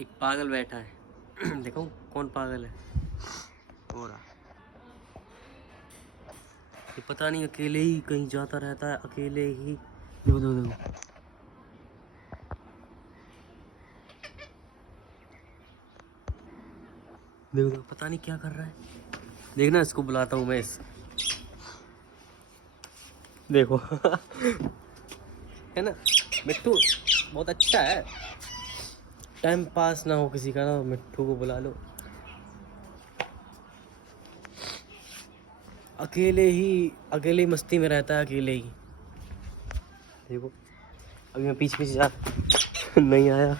एक पागल बैठा है। देखो कौन पागल है। हो रहा ये पता नहीं अकेले ही कहीं जाता रहता है, अकेले ही। देखो देखो देखो देखो देखो पता नहीं क्या कर रहा है। देखना इसको बुलाता हूँ मैं देखो। है ना मिट्टू, बहुत अच्छा है। टाइम पास ना हो किसी का ना, मिट्टू को बुला लो। अकेले ही मस्ती में रहता है, अकेले ही। देखो अभी मैं पीछे पीछे जा नहीं आया।